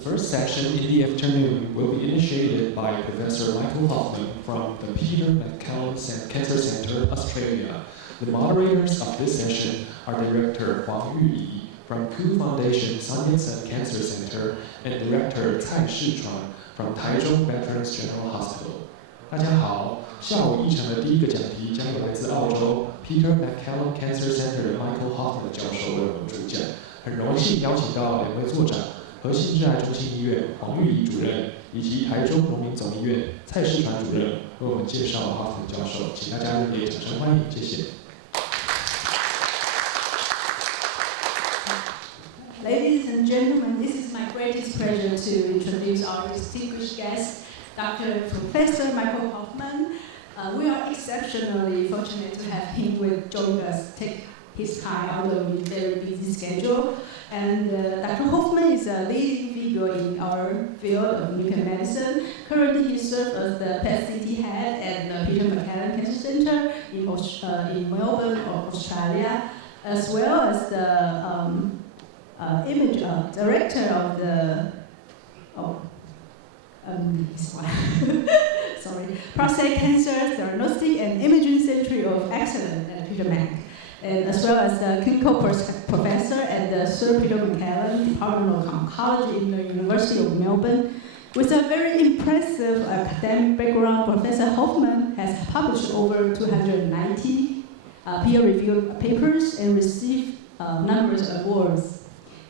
The first session in the afternoon will be initiated by Professor Michael Hofman from the Peter MacCallum Cancer Center, Australia. The moderators of this session are Director Huang Yuyi from Ku Foundation Science and Cancer Center and Director Cai Shichuan from Taichung Veterans General Hospital. 大家好，下午议程的第一个讲题将由来自澳洲 Peter MacCallum Cancer Center 的 Michael Hofman 教授为我们主讲。很荣幸邀请到两位作者，核心挚爱中心医院黄玉仪主任以及台中荣民总医院蔡世传主任为我们介绍 Hofman 教授，请大家热烈掌声欢迎，谢谢。Ladies and gentlemen, this is my greatest pleasure to introduce our distinguished guest, Dr. Professor Michael Hofman. We are exceptionally fortunate to have him join us, take his time out of his very busy schedule. And Dr. Hofman is a leading figure in our field of nuclear medicine. Currently, he serves as the PET-CT head at the Peter MacCallum Cancer Center in Melbourne, Australia, as well as the director of the prostate cancer theranostics and imaging center of excellence at Peter Mac, and as well as the clinical professor at the Sir Peter MacCallum Department of Oncology in the University of Melbourne. With a very impressive academic background, Professor Hofman has published over 290 peer-reviewed papers and received numerous awards.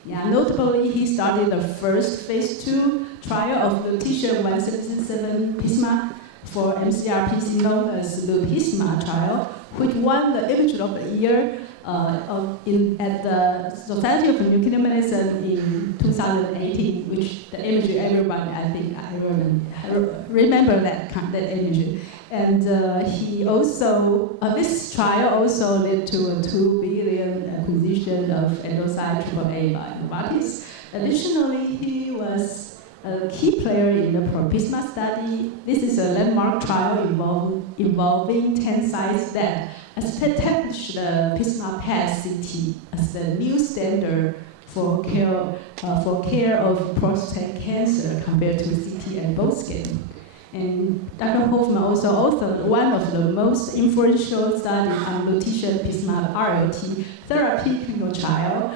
Notably, he started the first phase 2 trial of lutetium 177 PISMA for MCRPC known as the PISMA trial, which won the Image of the Year at the Society of Nuclear Medicine in 2018, which the image everybody, I think, I remember that image. And he also, this trial also led to a $2 billion acquisition of endocyte AAA by Novartis. Additionally, he was a key player in the PROPISMA study. This is a landmark trial involving 10 sites that established the PISMA PET-CT as the new standard for care of prostate cancer compared to CT and bone scan. And Dr. Hofman also authored one of the most influential studies on lutetium PISMA RLT therapy clinical trial,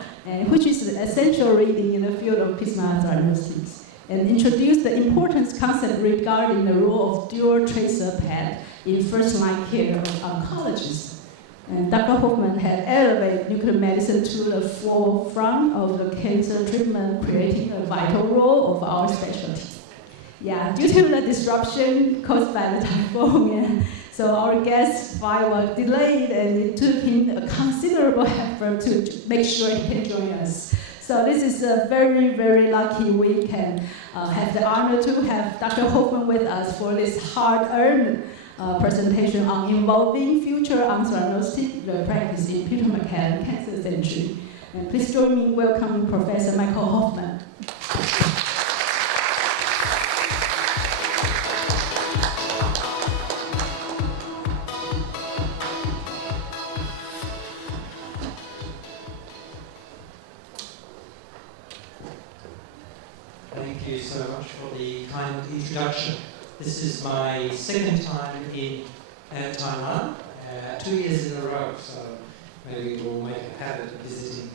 which is an essential reading in the field of PISMA theranostics, and introduced the important concept regarding the role of dual tracer PET in first-line care of oncologists. And Dr. Hofman had elevated nuclear medicine to the forefront of the cancer treatment, creating a vital role of our specialty. Due to the disruption caused by the typhoon, so our guest flight was delayed, and it took him a considerable effort to make sure he can join us. So this is a very, very lucky we can have the honor to have Dr. Hofman with us for this hard-earned presentation on involving future theranostics practice in Peter MacCallum Cancer Center. And please join me in welcoming Professor Michael Hofman. Thank you so much for the kind introduction. This is my second time in Taiwan, 2 years in a row, so maybe we'll make a habit of visiting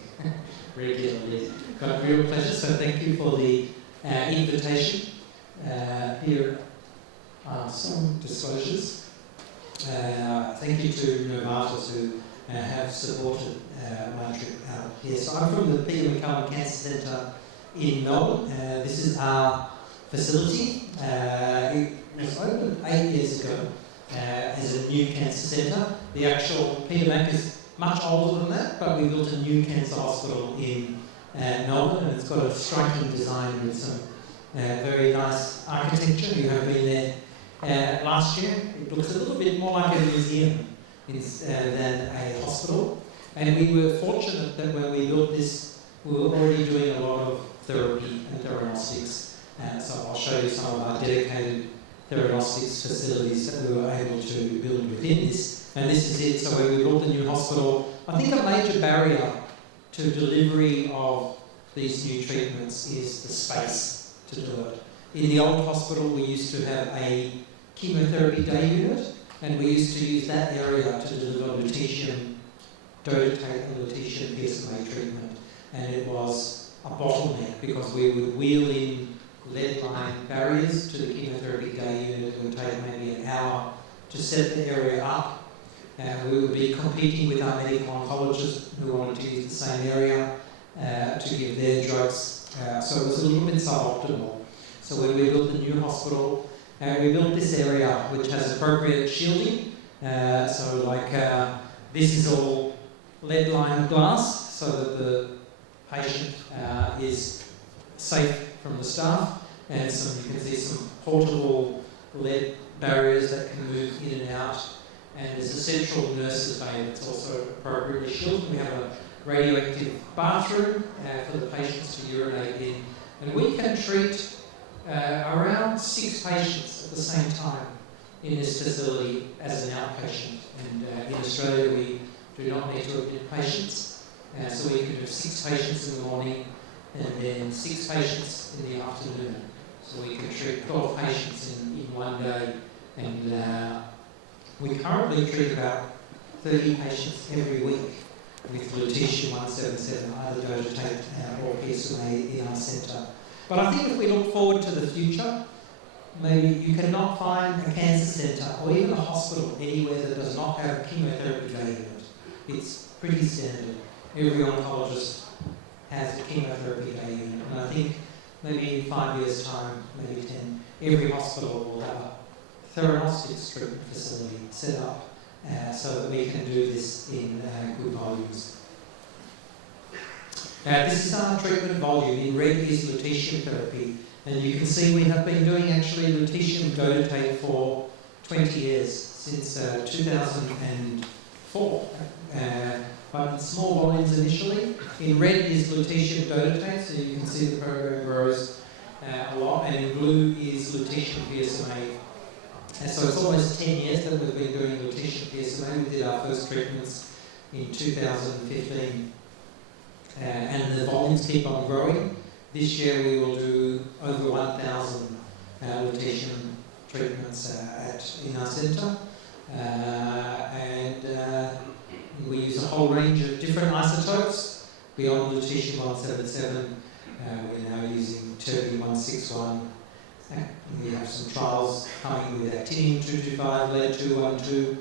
regularly. Got a real pleasure, so thank you for the invitation. Here are some disclosures. Thank you to Novartis who have supported my trip out here. So I'm from the Peter MacCallum Cancer Center in Melbourne. This is our facility. It was opened 8 years ago as a new cancer centre. The actual Peter Mac is much older than that, but we built a new cancer hospital in Melbourne, and it's got a striking design with some very nice architecture. You have been there last year. It looks a little bit more like a museum than a hospital. And we were fortunate that when we built this, we were already doing a lot of therapy and theranostics. So I'll show you some of our dedicated theranostics facilities that we were able to build within this. And this is it. So when we built the new hospital, I think a major barrier to delivery of these new treatments is the space. to do it. In the old hospital, we used to have a chemotherapy day unit, and we used to use that area to deliver lutetium dotatate and lutetium PSMA treatment. And it was a bottleneck because we would wheel in lead-lined barriers to the chemotherapy day unit. It would take maybe an hour to set the area up. And we would be competing with our medical oncologists who wanted to use the same area to give their drugs. So it was a little bit suboptimal. So when we built the new hospital, we built this area which has appropriate shielding. So like this is all lead-lined glass so that the patient is safe from the staff, and you can see some portable lead barriers that can move in and out. And there's a central nurse's bay that's also appropriately shielded. We have a radioactive bathroom for the patients to urinate in, and we can treat around 6 patients at the same time in this facility as an outpatient. And in Australia, we do not need to admit patients, so we can do 6 patients in the morning and then 6 patients in the afternoon. So we can treat 12 patients in one day, and we currently treat about 30 patients every week with lutetium-177, either dotatate or PSMA in our centre. But I think if we look forward to the future, maybe you cannot find a cancer centre or even a hospital anywhere that does not have a chemotherapy day unit. It's pretty standard. Every oncologist has a chemotherapy day unit, and I think maybe in 5 years' time, maybe 10, every hospital will have a theranostics treatment facility set up so that we can do this in good volumes. This is our treatment volume. In red is lutetium therapy, and you can see we have been doing actually lutetium dotatate for 20 years, since 2004. But in small volumes initially. In red is lutetium dotatate, so you can see the program grows a lot, and in blue is lutetium PSMA. And so it's almost 10 years that we've been doing lutetium PSMA. We did our first treatments in 2015. And the volumes keep on growing. This year we will do over 1,000 lutetium treatments in our centre. And we use a whole range of different isotopes beyond lutetium-177. We're now using terbium-161. We have some trials coming with actinium-225, lead-212,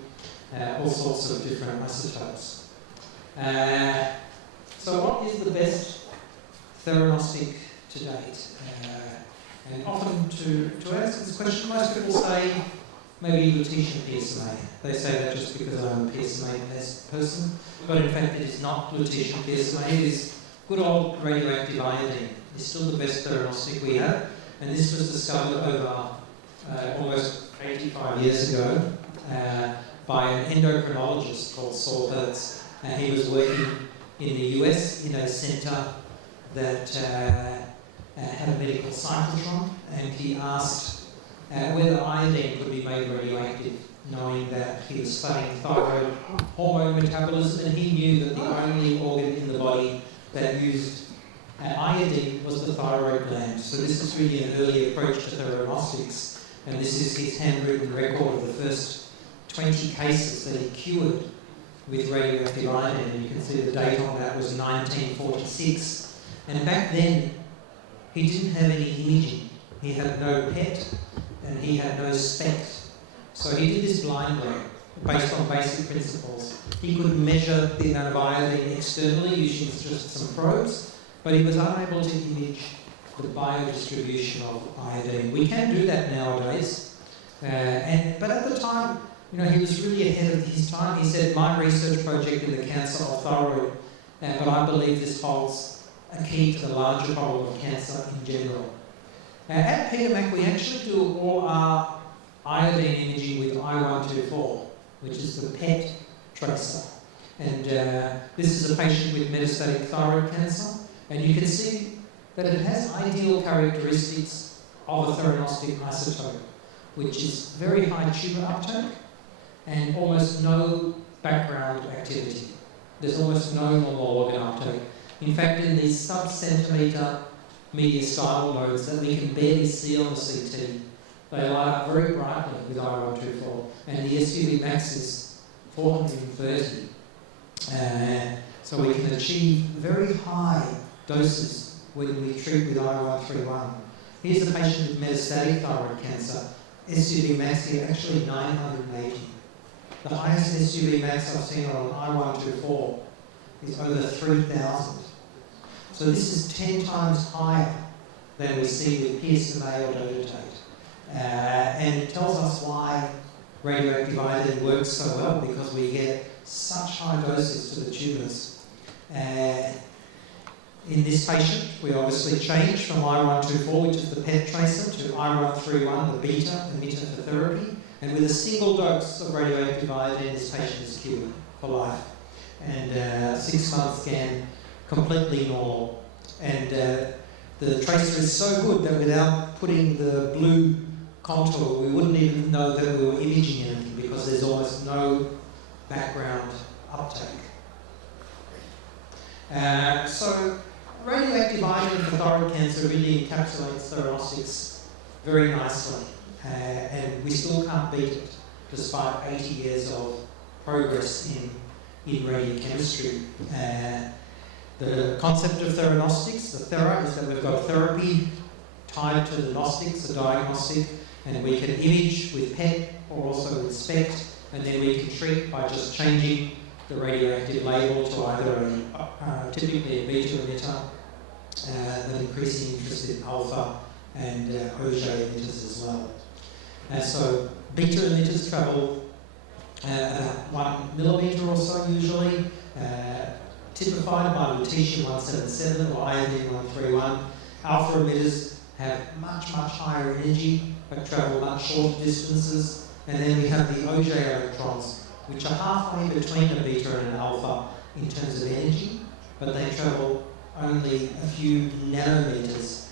all sorts of different isotopes. So what is the best theranostic to date? And often to answer this question, most people say maybe lutetium PSMA. They say that just because I'm a PSMA person, but in fact it is not lutetium PSMA. It is good old radioactive iodine. It's still the best theranostic we have, and this was discovered over almost 85 years ago by an endocrinologist called Saul Hertz. He was working in the US in a centre that had a medical cyclotron, and he asked whether iodine could be made radioactive, knowing that he was studying thyroid hormone metabolism, and he knew that the only organ in the body that used iodine was the thyroid gland. So this is really an early approach to theranostics, and this is his handwritten record of the first 20 cases that he cured with radioactive iodine, and you can see the date on that was 1946. And back then, he didn't have any imaging. He had no PET, and he had no SPECT. So he did this blindly, based on basic principles. He could measure the amount of iodine externally using just some probes, but he was unable to image the biodistribution of iodine. We can do that nowadays, but at the time, he was really ahead of his time. He said, my research project in the cancer of thyroid, but I believe this holds a key to the larger problem of cancer in general. At Peter Mac, we actually do all our iodine imaging with I-124, which is the PET tracer. And this is a patient with metastatic thyroid cancer, and you can see that it has ideal characteristics of a theranostic isotope, which is very high tumour uptake and almost no background activity. There's almost no normal organ uptake. In fact, in these sub-centimetre mediastinal nodes that we can barely see on the CT. They light up very brightly with I124, and the SUV max is 430. So we can achieve very high doses when we treat with I131. Here's a patient with metastatic thyroid cancer. SUV max here actually 980. The highest SUV max I've seen on I124 is over 3,000. So this is 10 times higher than we see with PSMA or dotatate. And it tells us why radioactive iodine works so well, because we get such high doses to the tumours. In this patient, we obviously changed from I124, which is the PET tracer, to I131, the beta emitter for therapy. And with a single dose of radioactive iodine, this patient is cured for life. And 6 months scan, completely normal. And the tracer is so good that without putting the blue contour, we wouldn't even know that we were imaging anything, because there's almost no background uptake. So radioactive iodine for thyroid cancer really encapsulates theranostics very nicely, and we still can't beat it despite 80 years of progress in radiochemistry. The concept of theranostics, the thera, is that we've got therapy tied to the gnostics, the diagnostic, and we can image with PET or also with SPECT, and then we can treat by just changing the radioactive label to either typically a beta emitter, but increasing interest in alpha and Auger emitters as well. So beta emitters travel about 1 millimetre or so usually, typified by lutetium-177 or iodine-131. Alpha emitters have much, much higher energy, but travel much shorter distances. And then we have the Auger electrons, which are halfway between a beta and an alpha in terms of energy, but they travel only a few nanometers.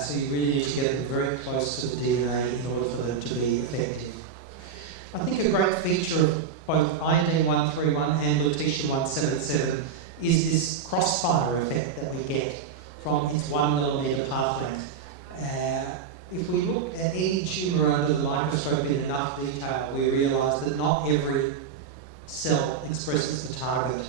So you really need to get them very close to the DNA in order for them to be effective. I think a great feature of both iodine-131 and lutetium-177 is this crossfire effect that we get from its 1 millimetre path length. If we look at any tumour under the microscope in enough detail, we realise that not every cell expresses the target.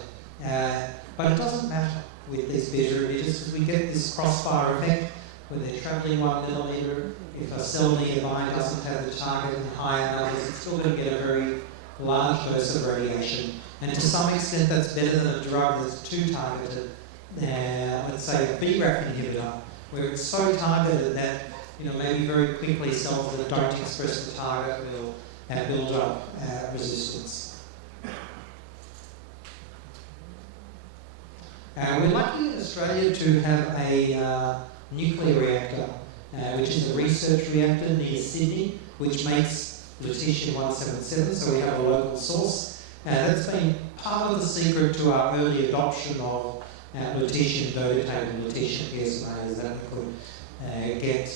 But it doesn't matter with these beta emitters, because we get this crossfire effect when they're travelling 1 millimetre. If a cell nearby doesn't have the target in higher numbers, it's still going to get a very large dose of radiation. And to some extent, that's better than a drug that's too targeted. Let's say a BRAF inhibitor, where it's so targeted that maybe very quickly cells that don't express the target will build up resistance. We're lucky in Australia to have a nuclear reactor, which is a research reactor near Sydney, which makes lutetium-177, so we have a local source. That's been part of the secret to our early adoption of lutetium dotatate and lutetium PSMA, is that we could get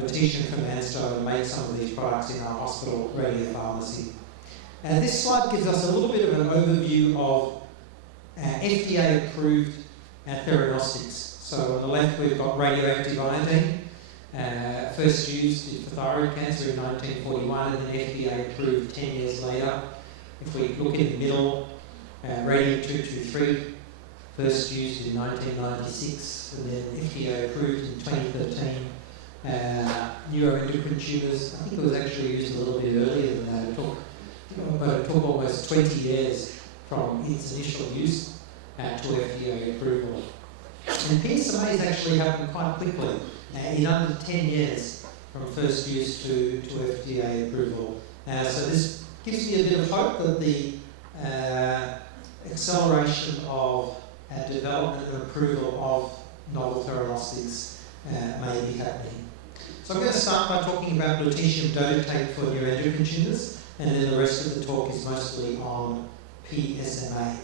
lutetium from ANSTO and make some of these products in our hospital radiopharmacy. This slide gives us a little bit of an overview of FDA-approved theranostics. So on the left we've got radioactive iodine, first used for thyroid cancer in 1941 and then FDA approved 10 years later. If we look in the middle, radium-223, first used in 1996 and then FDA approved in 2013. Neuroendocrine tumours, I think it was actually used a little bit earlier than that. It took almost 20 years from its initial use to FDA approval. And PSMAs actually happened quite quickly, in under 10 years from first use to FDA approval. So this gives me a bit of hope that the acceleration of development and approval of novel theranostics may be happening. So I'm going to start by talking about lutetium dotatate for neuroendocrine tumours, and then the rest of the talk is mostly on PSMA.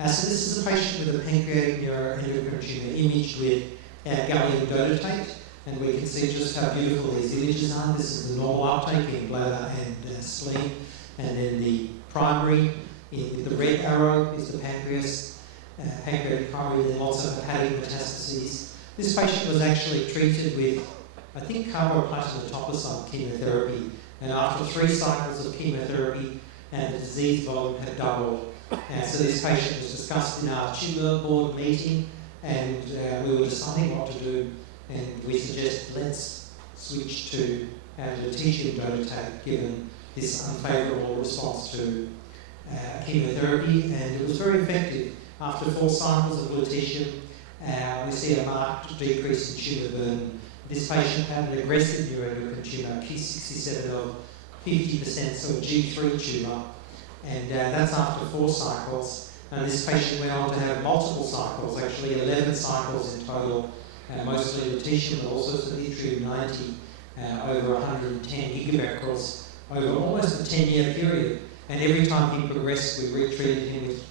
So this is a patient with a pancreatic neuroendocrine tumour imaged with gallium dotatate, and we can see just how beautiful these images are. This is the normal uptake in bladder and spleen, and then the primary, with the red arrow, is the pancreatic primary, then lots of hepatic metastases. This patient was actually treated with, I think, carboplatin etoposide chemotherapy, and after 3 cycles of chemotherapy, and the disease volume had doubled. And so this patient was discussed in our tumour board meeting, and we were deciding what to do, and we suggested let's switch to lutetium dotatate given this unfavourable response to chemotherapy, and it was very effective. After 4 cycles of lutetium, we see a marked decrease in tumour burden. This patient had an aggressive neuroendocrine tumour, P67 of 50%, so a G3 tumour, and that's after 4 cycles. And this patient went on to have multiple cycles, actually 11 cycles in total, mostly lutetium, but also some yttrium-90, over 110 gigabecquerels over almost a 10-year period. And every time he progressed, we retreated him with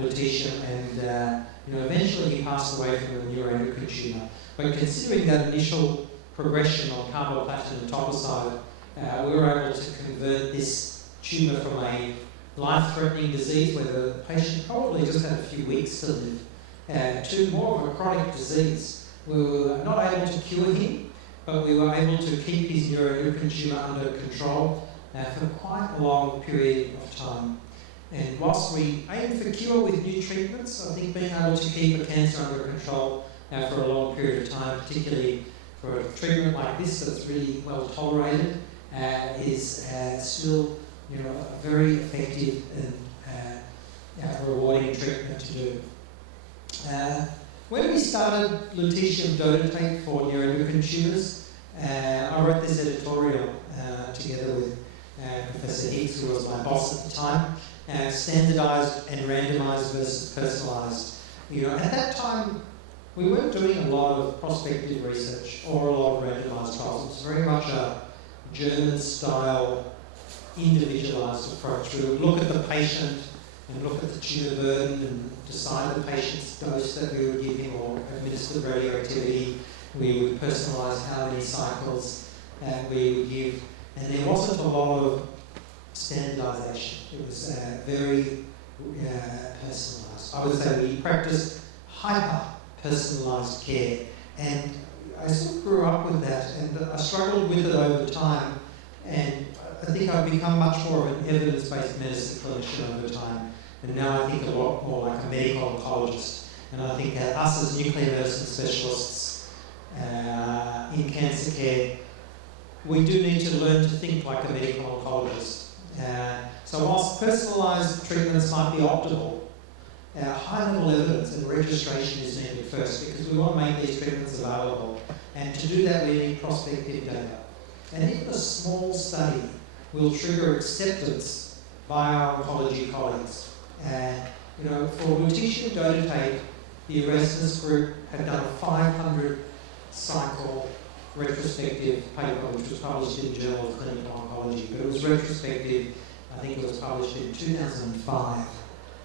lutetium, and eventually he passed away from a neuroendocrine tumour. But considering that initial progression on carboplatin etoposide, we were able to convert this tumour from a life-threatening disease where the patient probably just had a few weeks to live to more of a chronic disease. We were not able to cure him, but we were able to keep his neuroendocrine tumour under control for quite a long period of time. And whilst we aim for cure with new treatments, I think being able to keep a cancer under control for a long period of time, particularly for a treatment like this that's really well tolerated, is still a very effective and rewarding treatment to do. When we started lutetium dotatate for neuroendocrine tumours, I wrote this editorial together with Professor Hicks, who was my boss at the time, standardised and randomised versus personalised. At that time, we weren't doing a lot of prospective research or a lot of randomised trials. It was very much a German-style, individualised approach. We would look at the patient and look at the tumour burden and decide the patient's dose that we would give him or administer radioactivity. We would personalise how many cycles we would give. And there wasn't a lot of standardisation. It was very personalised. I would say we practiced hyper-personalised care, and I sort of grew up with that, and I struggled with it over time, and I think I've become much more of an evidence-based medicine clinician over time, and now I think a lot more like a medical oncologist. And I think us as nuclear medicine specialists in cancer care, we do need to learn to think like a medical oncologist. So whilst personalised treatments might be optimal, high-level evidence and registration is needed first, because we want to make these treatments available. And to do that, we need prospective data. And even a small study will trigger acceptance by our oncology colleagues. For lutetium dotatate, the Erasmus group had done a 500-cycle retrospective paper, which was published in the Journal of Clinical Oncology, but it was retrospective. I think it was published in 2005.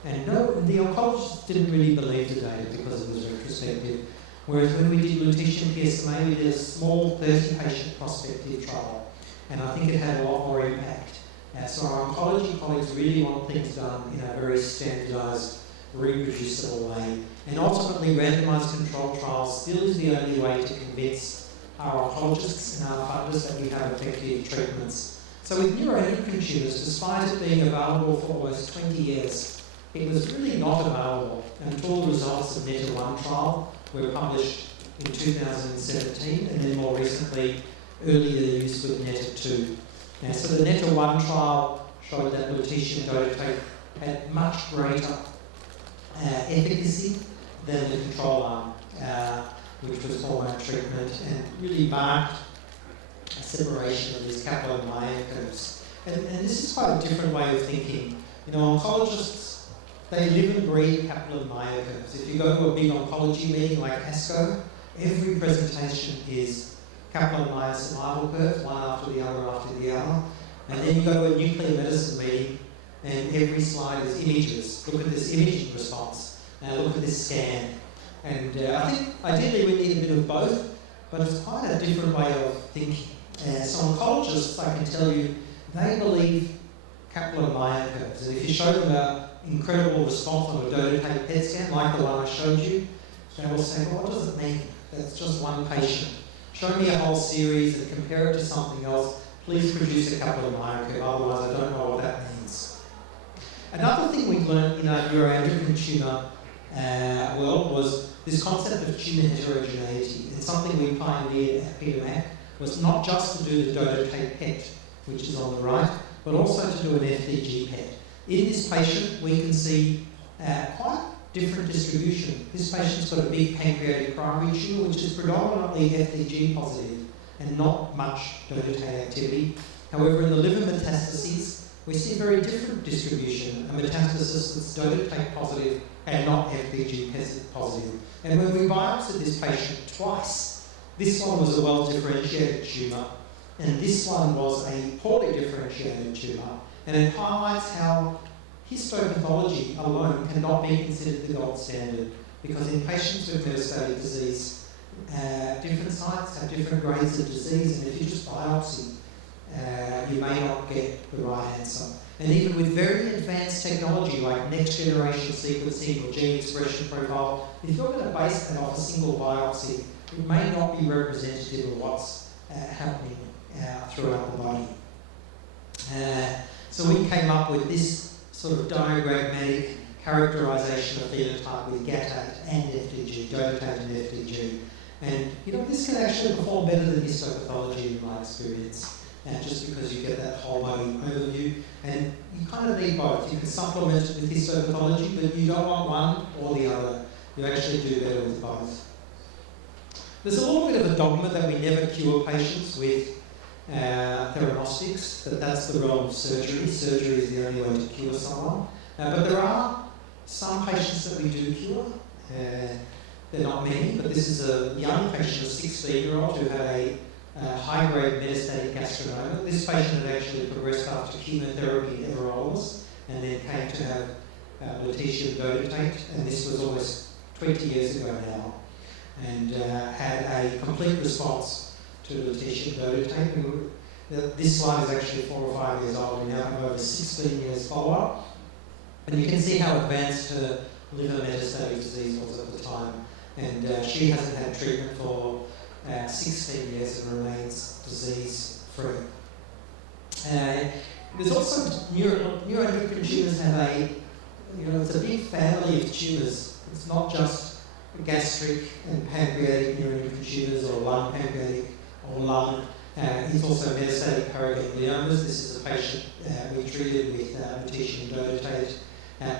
And the oncologists didn't really believe the data because it was retrospective. Whereas when we did lutetium PSMA, we did a small 30-patient prospective trial, and I think it had a lot more impact. So our oncology colleagues really want things done in a very standardised, reproducible way. And ultimately, randomised controlled trials still is the only way to convince our oncologists and our funders that we have effective treatments. So with neuroendocrine tumours, despite it being available for almost 20 years, it was really not available until the results of NETA-1 trial were published in 2017, and then more recently, earlier use with NETA-2. So the NETA-1 trial showed that lutetium dotatate had much greater efficacy than the control arm, which was hormone treatment, and really marked a separation of these Kaplan-Meier curves. And this is quite a different way of thinking. Oncologists, they live and breathe Kaplan-Meier curves. If you go to a big oncology meeting like ASCO, every presentation is Kaplan-Meier survival curve, one after the other. And then you go to a nuclear medicine meeting, and every slide is images. Look at this imaging response, look at this scan. And I think ideally we need a bit of both, but it's quite a different way of thinking. So oncologists, I can tell you, they believe Kaplan-Meier curves. And if you show them an incredible response on a dotatate PET scan, like the one I showed you, they will say, well, what does it mean? That's just one patient. Show me a whole series and compare it to something else. Please produce a couple of myocurve, otherwise I don't know what that means. Another thing we learned in our neuroendocrine tumour world was this concept of tumour heterogeneity. It's something we pioneered at Peter Mac, was not just to do the dotatate PET, which is on the right, but also to do an FDG PET. In this patient, we can see quite different distribution. This patient's got a big pancreatic primary tumour, which is predominantly FDG positive and not much dotatate activity. However, in the liver metastases, we see a very different distribution, a metastasis that's dotatate positive and not FDG positive. And when we biopsied this patient twice, this one was a well-differentiated tumour, and this one was a poorly differentiated tumour, and it highlights how histopathology alone cannot be considered the gold standard, because in patients with metastatic disease, different sites have different grades of disease, and if you just biopsy, you may not get the right answer. And even with very advanced technology like next generation sequencing or gene expression profile, if you're going to base that off a single biopsy, it may not be representative of what's happening throughout the body. So we came up with this sort of diagrammatic characterization of phenotype with GATAT and FDG, dotatate and FDG. And this can actually perform better than histopathology in my experience, just because you get that whole body overview. And you kind of need both. You can supplement it with histopathology, but you don't want one or the other. You actually do better with both. There's a little bit of a dogma that we never cure patients with theranostics, that's the realm of surgery. Surgery is the only way to cure someone. But there are some patients that we do cure. They're not many, but this is a young patient, a 16-year-old, who had a high-grade metastatic gastronoma. This patient had actually progressed after chemotherapy and everolimus, and then came to have lutetium dotatate, and this was almost 20 years ago now, and had a complete response to lutetium dotatate. This slide is actually 4 or 5 years old. We now have over 16 years follow-up, and you can see how advanced her liver metastatic disease was at the time. And she hasn't had treatment for 16 years and remains disease-free. There's also neuroendocrine tumours have it's a big family of tumours. It's not just gastric and pancreatic neuroendocrine tumours or lung pancreatic or lung. It's also metastatic paragangliomas. This is a patient we treated with lutetium dotatate.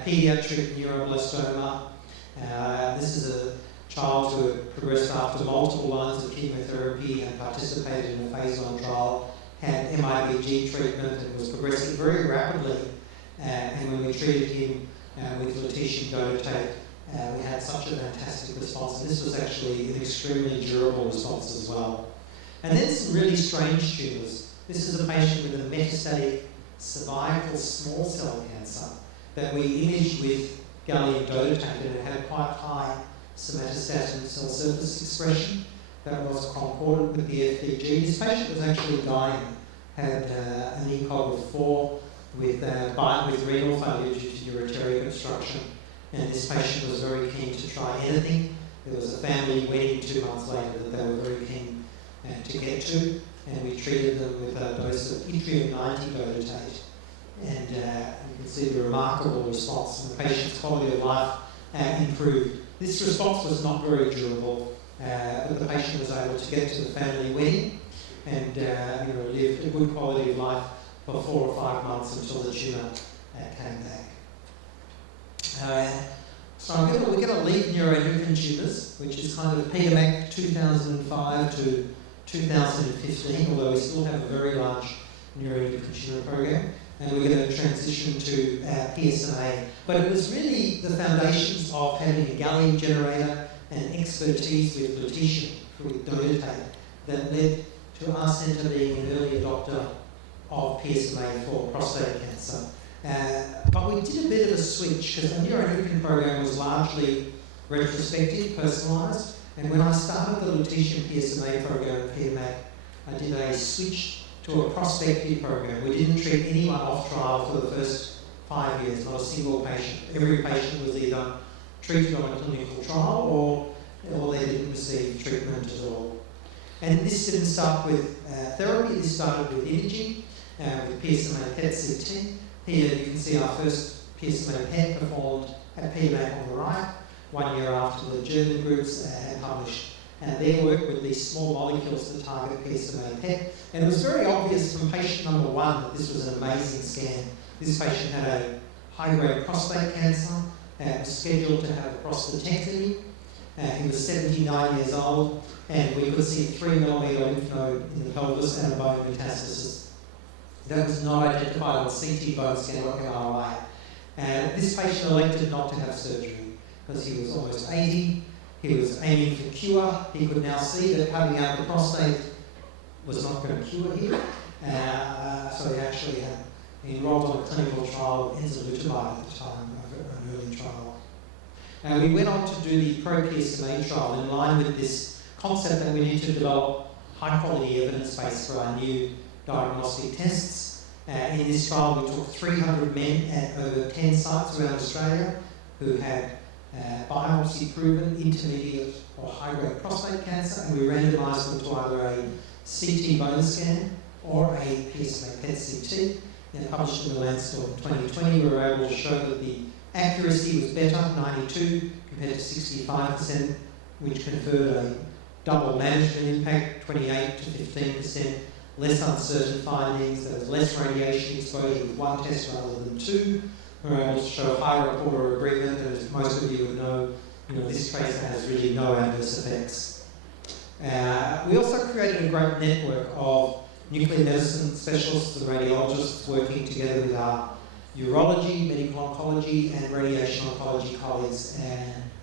Pediatric neuroblastoma. This is a child who had progressed after multiple lines of chemotherapy and participated in a phase 1 trial, had MIBG treatment and was progressing very rapidly. And when we treated him with lutetium dotatate, we had such a fantastic response. And this was actually an extremely durable response as well. And then some really strange tumours. This is a patient with a metastatic cervical small cell cancer that we imaged with gallium dotatate, and it had quite high somatostatin cell surface expression that was concordant with the FDG. This patient was actually dying, had an ECOG of 4 with renal failure due to ureteric obstruction, and this patient was very keen to try anything. There was a family wedding 2 months later that they were very keen to get to, and we treated them with a dose of yttrium-90 dotatate, and you can see the remarkable response, and the patient's quality of life improved. This response was not very durable, but the patient was able to get to the family wedding and lived a good quality of life for 4 or 5 months until the tumour came back. So we're going to leave neuroendocrine tumours, which is kind of Peter Mac 2005 to 2015, although we still have a very large neuroendocrine tumour program, and we're going to transition to PSMA. But it was really the foundations of having a gallium generator and expertise with lutetium, with dotatate, that led to our centre being an early adopter of PSMA for prostate cancer. But we did a bit of a switch, because the neuroendocrine program was largely retrospective, personalised, and when I started the lutetium PSMA program at Peter Mac, I did a switch to a prospective program. We didn't treat anyone off trial for the first 5 years, not a single patient. Every patient was either treated on a clinical trial or or they didn't receive treatment at all. And this didn't start with therapy, this started with imaging, with PSMA PET-CT. Here you can see our first PSMA PET performed at Peter Mac on the right, 1 year after the German groups had published their work with these small molecules that target PSMA PET. And it was very obvious from patient number 1 that this was an amazing scan. This patient had a high-grade prostate cancer, was scheduled to have a prostatectomy. He was 79 years old, and we could see a 3 millimetre lymph node in the pelvis and a bone metastasis. That was not identified on CT bone scan or MRI. And this patient elected not to have surgery because he was almost 80. He was aiming for cure. He could now see that cutting out the prostate was not going to cure him. So he actually had enrolled on a clinical trial of enzalutamide at the time, an early trial. We went on to do the pro-PSMA trial in line with this concept that we need to develop high-quality evidence base for our new diagnostic tests. In this trial, we took 300 men at over 10 sites around Australia who had biopsy-proven intermediate or high-grade prostate cancer, and we randomised them to either a CT bone scan or a PSMA PET-CT. And published in the Lancet in 2020, we were able to show that the accuracy was better, 92 compared to 65%, which conferred a double management impact, 28 to 15%, less uncertain findings. There was less radiation exposure with one test rather than two. We were able to show high reporter agreement, and as most of you would know, this tracer has really no adverse effects. We also created a great network of nuclear medicine specialists and radiologists working together with our urology, medical oncology, and radiation oncology colleagues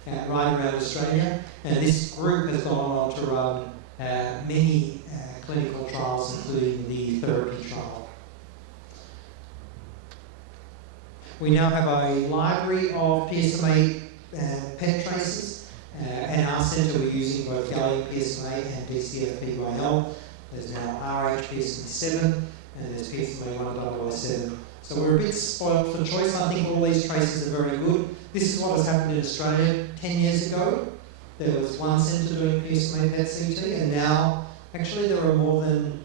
right around Australia. And this group has gone on to run many clinical trials, including the therapy trial. We now have a library of PSMA PET tracers. At our centre, we're using both gallium PSMA and DCF-PYL. There's now RH-PSMA7 and there's PSMA-1007. So we're a bit spoiled for choice. I think all these traces are very good. This is what has happened in Australia 10 years ago. There was one centre doing PSMA PET-CT, and now actually there are more than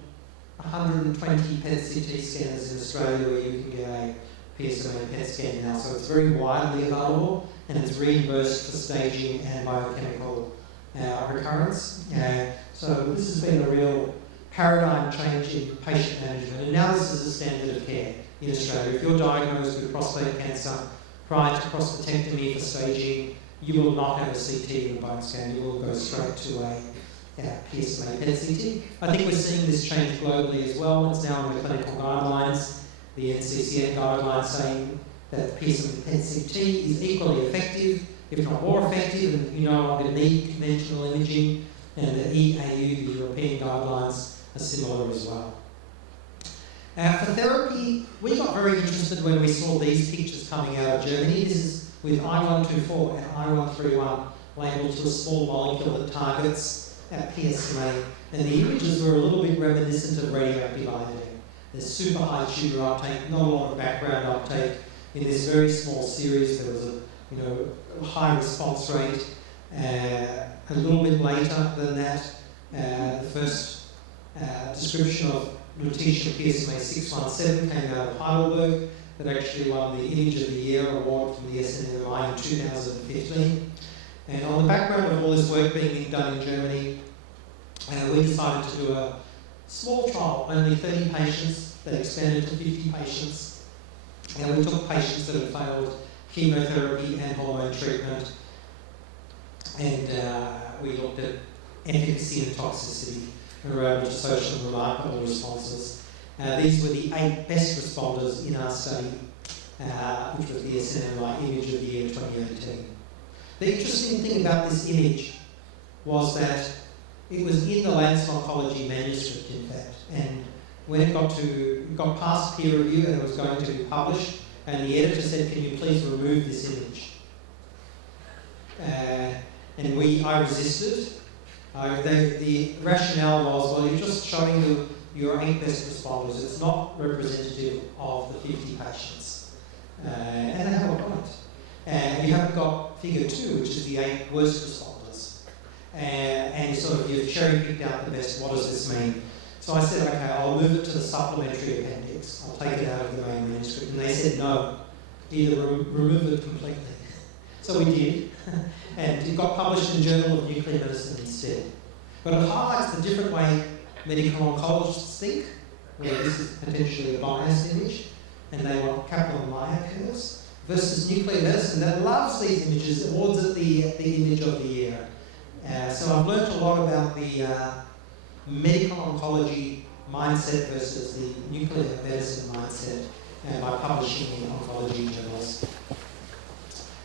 120 PET-CT scanners in Australia where you can get a PSMA PET scan now. So it's very widely available, and it's reimbursed for staging and biochemical recurrence. So this has been a real paradigm change in patient management, and now this is a standard of care in Australia. If you're diagnosed with prostate cancer prior to prostatectomy for staging, you will not have a CT and a bone scan. You will go straight to a PSMA PET-CT. I think we're seeing this change globally as well. It's now in the clinical guidelines, the NCCN guidelines saying that PSMA PET-CT is equally effective, if not more effective, and you no longer need conventional imaging, and the EAU, the European guidelines, are similar as well. For therapy, we got very interested when we saw these pictures coming out of Germany. This is with I-124 and I-131 labelled to a small molecule that targets PSMA, and the images were a little bit reminiscent of radioactive iodine. There's super high tumour uptake, not a lot of background uptake. In this very small series, there was a high response rate. A little bit later than that, the first description of lutetium PSMA 617 came out of Heidelberg, that actually won the Image of the Year award from the SNMI in 2015. And on the background of all this work being done in Germany, we decided to do a small trial, only 30 patients, that expanded to 50 patients. And we took patients that had failed chemotherapy and hormone treatment, and we looked at efficacy and toxicity, and we were able to show some remarkable responses. These were the 8 best responders in our study, which was the SNMI Image of the Year 2018. The interesting thing about this image was that it was in the Lancet Oncology manuscript, in fact, and when it got past peer review and it was going to be published, and the editor said, "Can you please remove this image?" And I resisted. The rationale was, well, you're just showing your 8 best responders. It's not representative of the 50 patients. And they have a point. And you haven't got figure 2, which is the 8 worst responders. and you've cherry-picked out the best. What does this mean? So I said, okay, I'll move it to the supplementary appendix. I'll take it out of the main manuscript. And they said, no, either remove it completely. So we did, and it got published in the Journal of Nuclear Medicine instead. But it highlights the different way medical oncologists think, where this is potentially a biased image, and they want Kaplan-Meier curves, versus nuclear medicine that loves these images, awards it the image of the year. So I've learned a lot about the medical oncology mindset versus the nuclear medicine mindset by publishing in oncology journals.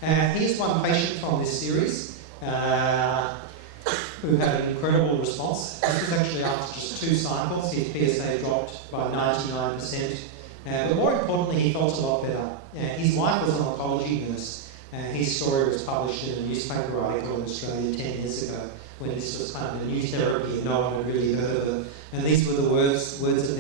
Here's one patient from this series who had an incredible response. This was actually after just 2 cycles. His PSA dropped by 99%. But more importantly, he felt a lot better. His wife was an oncology nurse. His story was published in a newspaper article in Australia 10 years ago, when this was kind of a new therapy and no one had really heard of it. And these were the words of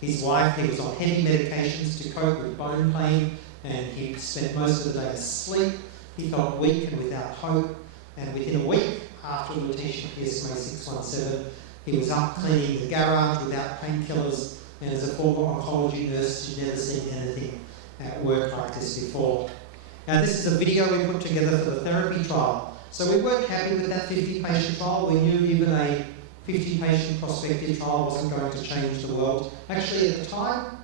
his wife. He was on heavy medications to cope with bone pain, and he spent most of the day asleep. He felt weak and without hope. And within a week after lutetium PSMA 617, he was up cleaning the garage without painkillers. And as a former oncology nurse, she'd never seen anything at work like this before. Now, this is a video we put together for the therapy trial. So we weren't happy with that 50-patient trial. We knew even a 50-patient prospective trial wasn't going to change the world. Actually, at the time,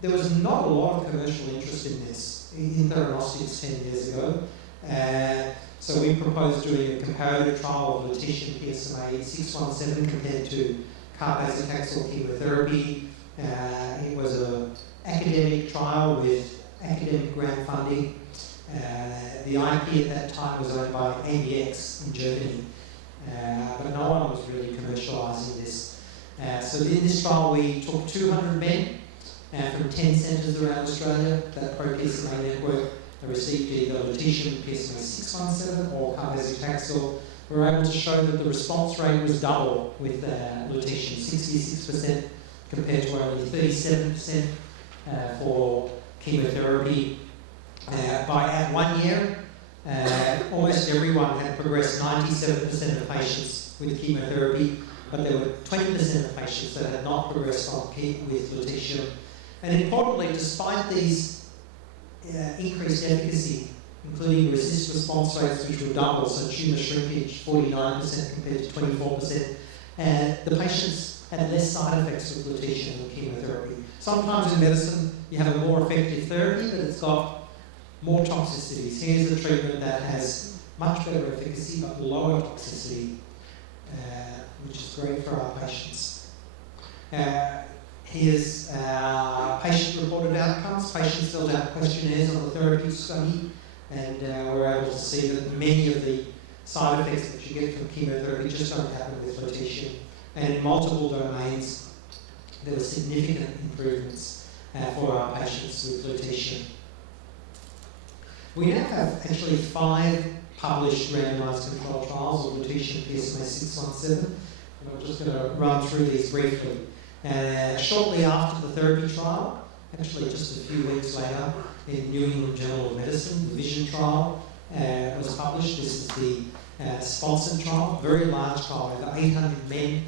there was not a lot of commercial interest in this, in theranostics 10 years ago. So we proposed doing a comparative trial of lutetium PSMA 617 compared to carboplatin chemotherapy. It was an academic trial with academic grant funding. The IP at that time was owned by ABX in Germany, but no one was really commercialising this. So in this trial we took 200 men from 10 centres around Australia, that pro-PSMA network. They received either lutetium PSMA 617 or carboplatin. We were able to show that the response rate was double with lutetium, 66% compared to only 37% for chemotherapy. By 1 year, almost everyone had progressed, 97% of patients with chemotherapy, but there were 20% of patients that had not progressed with lutetium. And importantly, despite these increased efficacy, including resist response rates which were double, so tumour shrinkage 49% compared to 24%, the patients had less side effects with lutetium than chemotherapy. Sometimes in medicine you have a more effective therapy, but it's got more toxicities. Here's a treatment that has much better efficacy but lower toxicity, which is great for our patients. Here's patient-reported outcomes. Patients filled out questionnaires on the therapy study, and we're able to see that many of the side effects that you get from chemotherapy just don't happen with lutetium. And in multiple domains, there were significant improvements for our patients with lutetium. We now have actually 5 published randomized controlled trials of lutetium PSMA 617, and I'm just going to run through these briefly. Shortly after the therapy trial, actually just a few weeks later, in New England Journal of Medicine, the VISION trial was published. This is the sponsored trial, very large trial, over 800 men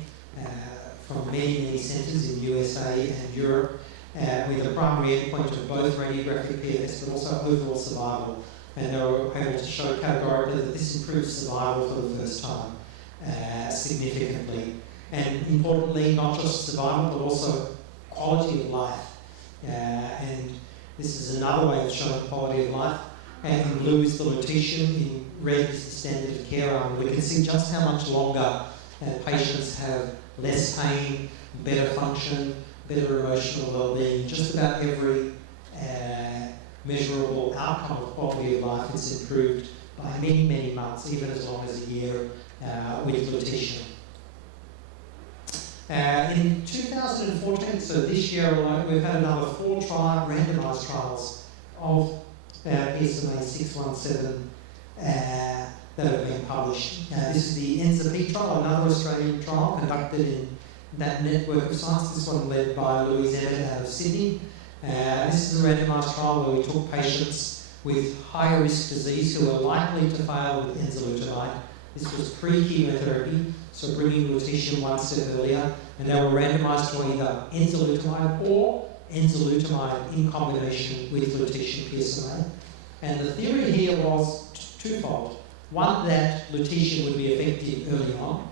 from many centres in USA and Europe, with a primary endpoint of both radiographic PFS but also overall survival. And they were able to show categorically that this improves survival for the first time significantly. And importantly, not just survival but also quality of life. And this is another way of showing quality of life. And in blue is the lutetium, in red is the standard of care arm. We can see just how much longer patients have less pain, better function, better emotional well-being. Just about every measurable outcome of quality of life is improved by many months, even as long as a year with lutetium. In 2014, so this year alone, we've had another 4 randomised trials of PSMA 617 that have been published. This is the ENZA-P trial, another Australian trial conducted in that network of sites. This one led by Louise Emmett out of Sydney. This is a randomised trial where we took patients with higher risk disease who are likely to fail with enzalutamide This was pre-chemotherapy, so bringing lutetium one step earlier, and they were randomized to either enzalutamide or enzalutamide in combination with lutetium PSMA. And the theory here was twofold. One, that lutetium would be effective early on,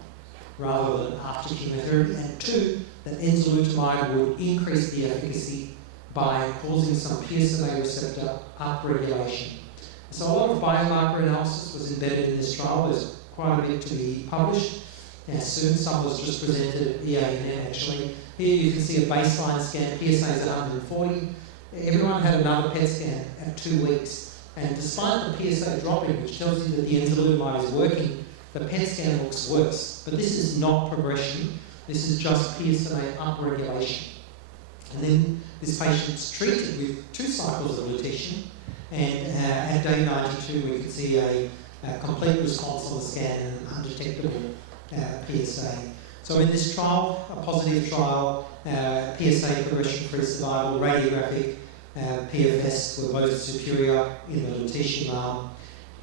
rather than after chemotherapy, and two, that enzalutamide would increase the efficacy by causing some PSMA receptor upregulation. So a lot of biomarker analysis was embedded in this trial. There's quite a bit to be published. Soon, some was just presented at EANM actually. Here you can see a baseline scan, PSA is at 140. Everyone had another PET scan at 2 weeks. And despite the PSA dropping, which tells you that the enzalutamide is working, the PET scan looks worse. But this is not progression, this is just PSMA upregulation. And then this patient's treated with 2 cycles of lutetium, and at day 92 we can see a complete response on the scan and an undetectable PSA. So in this trial, a positive trial, PSA progression-free survival, radiographic, PFS were both superior in the lutetium arm,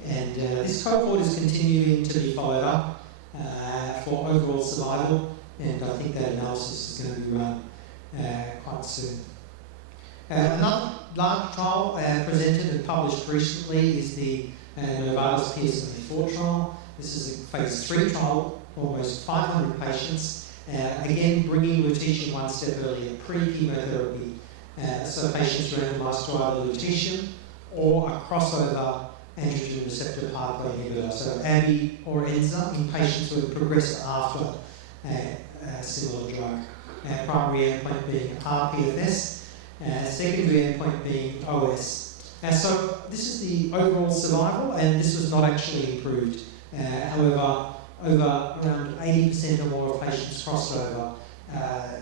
and this cohort is continuing to be followed up for overall survival, and I think that analysis is going to be run quite soon. Another large trial presented and published recently is the Novartis PSMA-4 trial. This is a phase 3 trial, almost 500 patients, again bringing lutetium one step earlier, pre-chemotherapy. So patients randomized to either lutetium or a crossover androgen receptor pathway inhibitor, so ABI or ENZA, in patients who have progressed after a similar drug. Primary endpoint being RPFS, secondary endpoint being OS. So this is the overall survival, and this was not actually improved. However, over around 80% or more of patients crossed over,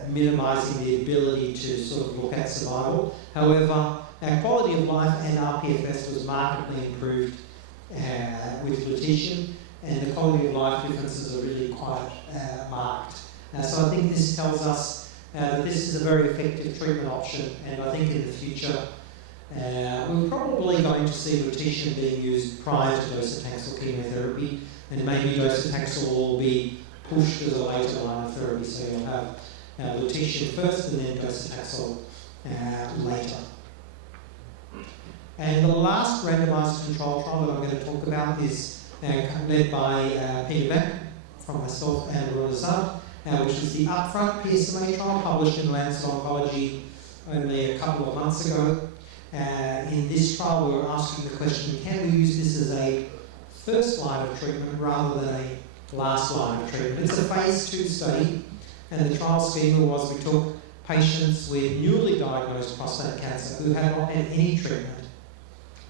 minimising the ability to sort of look at survival. However, our quality of life and RPFS was markedly improved with lutetium, and the quality of life differences are really quite marked. So I think this tells us that this is a very effective treatment option, and I think in the future we're probably going to see lutetium being used prior to docetaxel chemotherapy, and maybe docetaxel will be pushed as a later line of therapy, so you'll have lutetium first and then docetaxel later. And the last randomised control trial that I'm going to talk about is led by Peter Mac, from myself and Rona Zad, which is the upfront PSMA trial published in Lancet Oncology only a couple of months ago. In this trial we were asking the question, can we use this as a first line of treatment rather than a last line of treatment? It's a phase 2 study, and the trial schema was we took patients with newly diagnosed prostate cancer who had not had any treatment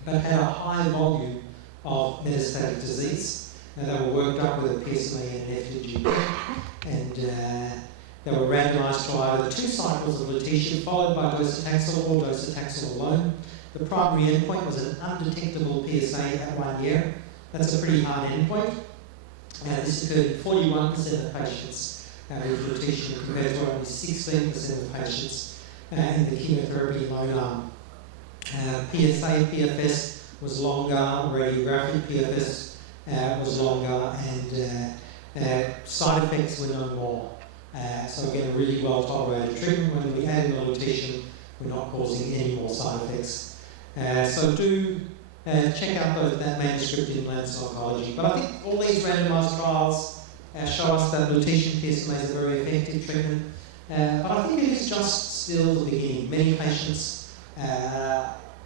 but had a high volume of metastatic disease, and they were worked up with a PSMA and an FDG, and they were randomised to either 2 cycles of lutetium followed by docetaxel or docetaxel alone. The primary endpoint was an undetectable PSA at 1 year. That's a pretty hard endpoint. This occurred in 41% of patients with lutetium compared to only 16% of patients in the chemotherapy alone arm. PSA PFS was longer, radiographic PFS was longer, and side effects were no more. So again, a really well tolerated treatment. When we add in the lutetium, we're not causing any more side effects. So do check out that manuscript in Lancet Oncology. But I think all these randomised trials show us that lutetium PSMA is a very effective treatment. But I think it is just still the beginning. Many patients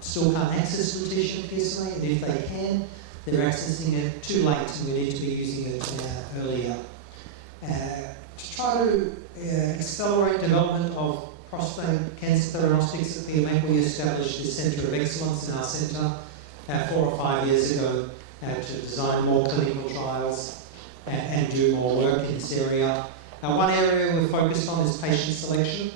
still can't access lutetium PSMA, and if they can, they're accessing it too late, and we need to be using it earlier. To try to accelerate development of prostate cancer theranostics at Peter Mac, we established this Centre of Excellence in our centre 4 or 5 years ago to design more clinical trials and do more work in this area. One area we're focused on is patient selection.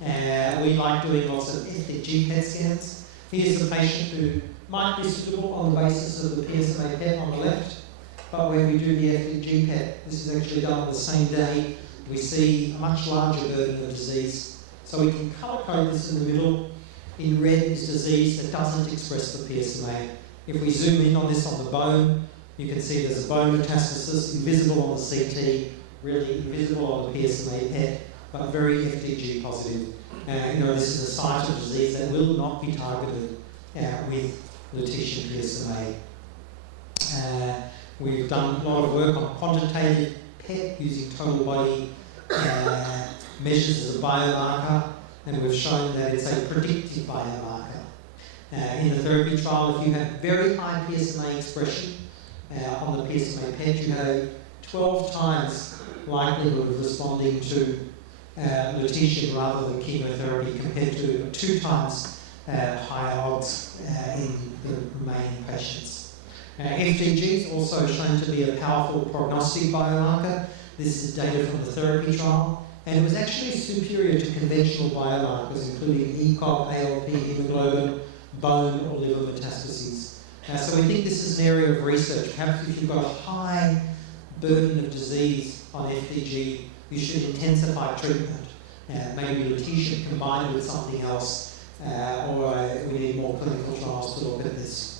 We like doing lots of FDG PET scans. Here's a patient who might be suitable on the basis of the PSMA PET on the left, but when we do the FDG PET, this is actually done on the same day, we see a much larger burden of disease. So we can colour code this in the middle. In red is disease that doesn't express the PSMA. If we zoom in on this on the bone, You can see there's a bone metastasis, invisible on the CT, really invisible on the PSMA PET, but very FDG positive. This is a site of disease that will not be targeted with lutetium PSMA. We've done a lot of work on quantitative PET using total body measures as a biomarker, and we've shown that it's a predictive biomarker. In the therapy trial, if you have very high PSMA expression on the PSMA PET, you have 12 times likelihood of responding to lutetium rather than chemotherapy compared to 2 times higher odds in the remaining patients. FDG is also shown to be a powerful prognostic biomarker. This is data from the therapy trial, and it was actually superior to conventional biomarkers, including ECOG, ALP, hemoglobin, bone or liver metastases. So we think this is an area of research. Perhaps if you've got a high burden of disease on FDG, you should intensify treatment. Maybe lutetium combined with something else, or we need more clinical trials to look at this.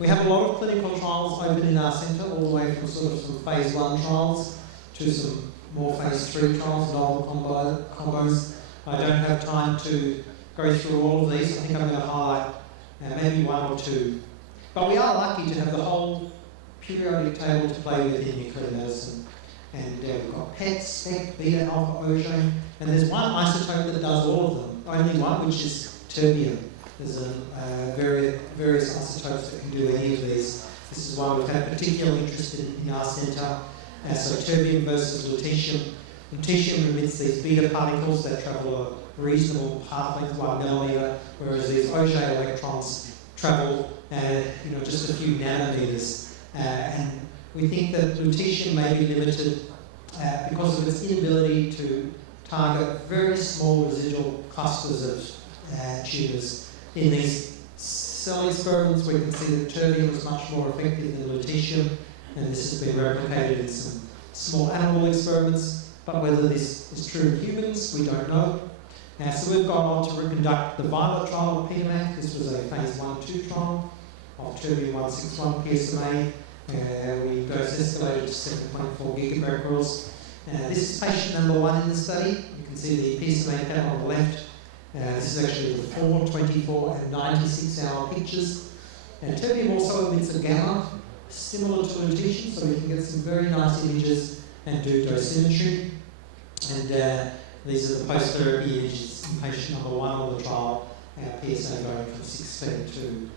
We have a lot of clinical trials open in our centre, all the way from sort of some phase 1 trials to some more phase 3 trials, novel combos. I don't have time to go through all of these. I think I'm going to highlight maybe 1 or 2. But we are lucky to have the whole periodic table to play with in nuclear medicine. And we've got PET, SPECT, beta, alpha, ozone, and there's one isotope that does all of them. Only one, which is terbium. There's various isotopes that can do any of these. This is why we've had particular interest in our centre. So terbium versus lutetium. Lutetium emits these beta particles that travel a reasonable path length, 1 millimetre, whereas these Auger electrons travel just a few nanometers. And we think that lutetium may be limited because of its inability to target very small residual clusters of tumours. In these cell experiments, we can see that terbium is much more effective than lutetium, and this has been replicated in some small animal experiments, but whether this is true in humans, we don't know. So we've gone on to conduct the Violet trial of Peter Mac. This was a phase 1-2 trial of terbium-161 PSMA. We dose escalated to 7.4 gigabecquerels. This is patient number 1 in the study. You can see the PSMA PET on the left. This is actually the 4, 24 and 96-hour pictures. And terbium also emits a gamma, similar to lutetium, so we can get some very nice images and do dosimetry. And these are the post-therapy images in patient number 1 on the trial, PSA going from 16 to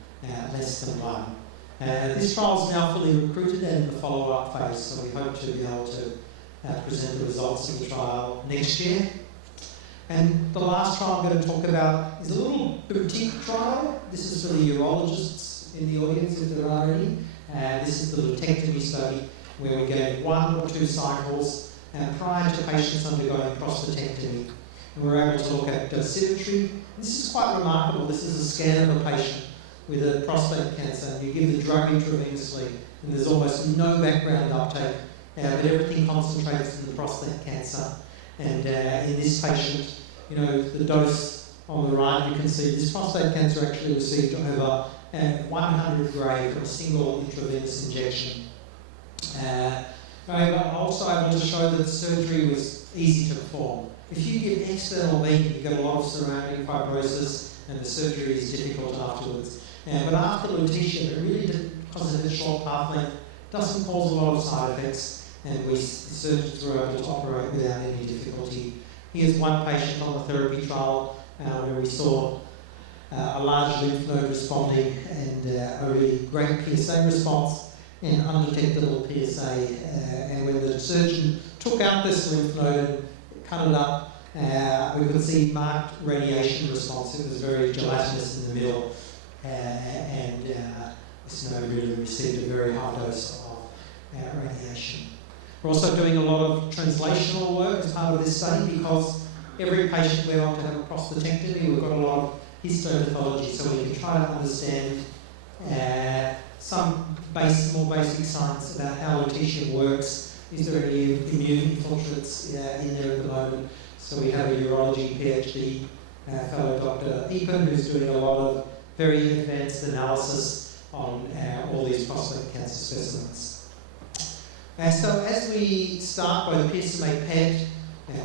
less than 1. This trial is now fully recruited and in the follow-up phase, so we hope to be able to present the results of the trial next year. And the last trial I'm going to talk about is a little boutique trial. This is for the urologists in the audience, if there are any. This is the lutectomy study, where we gave 1 or 2 cycles prior to patients undergoing prostatectomy. And we're able to look at dosimetry. This is quite remarkable. This is a scan of a patient with a prostate cancer. You give the drug intravenously, and there's almost no background uptake, but everything concentrates in the prostate cancer. And in this patient, the dose on the right, you can see this prostate cancer actually received over 100 gray from a single intravenous injection. We were also able to show that the surgery was easy to perform. If you give external beam, you get a lot of surrounding fibrosis, and the surgery is difficult afterwards. But after lutetium, it really, because of its short path length, doesn't cause a lot of side effects, and the surgeons were able to operate without any difficulty. Here's one patient on the therapy trial where we saw a large lymph node responding and a really great PSA response and undetectable PSA. And when the surgeon took out this lymph node and cut it up, we could see marked radiation response. It was very gelatinous in the middle, and this node really received a very high dose of radiation. We're also doing a lot of translational work as part of this study, because every patient went on to have a prostatectomy. We've got a lot of histopathology, so we can try to understand some more basic science about how lutetium works. Is there any immune infiltrates in there at the moment? So we have a urology PhD fellow, Dr. Epen, who's doing a lot of very advanced analysis on all these prostate cancer specimens. So as we start both PSMA PET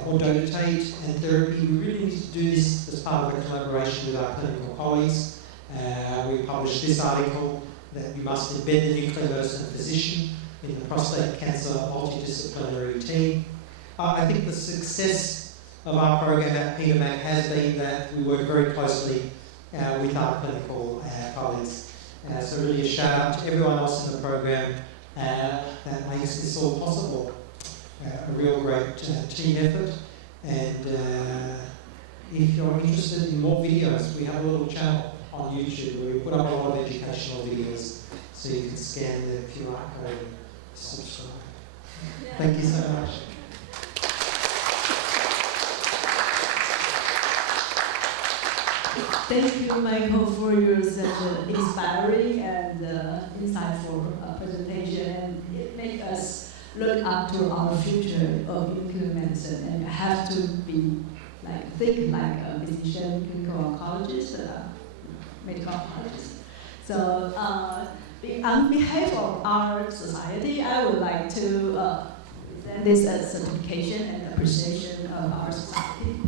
or dotatate and therapy, we really need to do this as part of a collaboration with our clinical colleagues. We published this article that we must embed the nuclear medicine physician in the prostate cancer multidisciplinary team. I think the success of our program at Peter Mac has been that we work very closely with our clinical colleagues. So really a shout out to everyone else in the program that makes this all possible. A real great team effort. And if you're interested in more videos, we have a little channel on YouTube where we put up a lot of educational videos, so you can scan the QR code and subscribe. Thank you so much. Thank you, Michael, for your such inspiring and insightful presentation. And it makes us look up to our future of nuclear medicine and have to be think like a physician, clinical oncologist, medical oncologist. So on behalf of our society, I would like to present this as certification and appreciation of our society.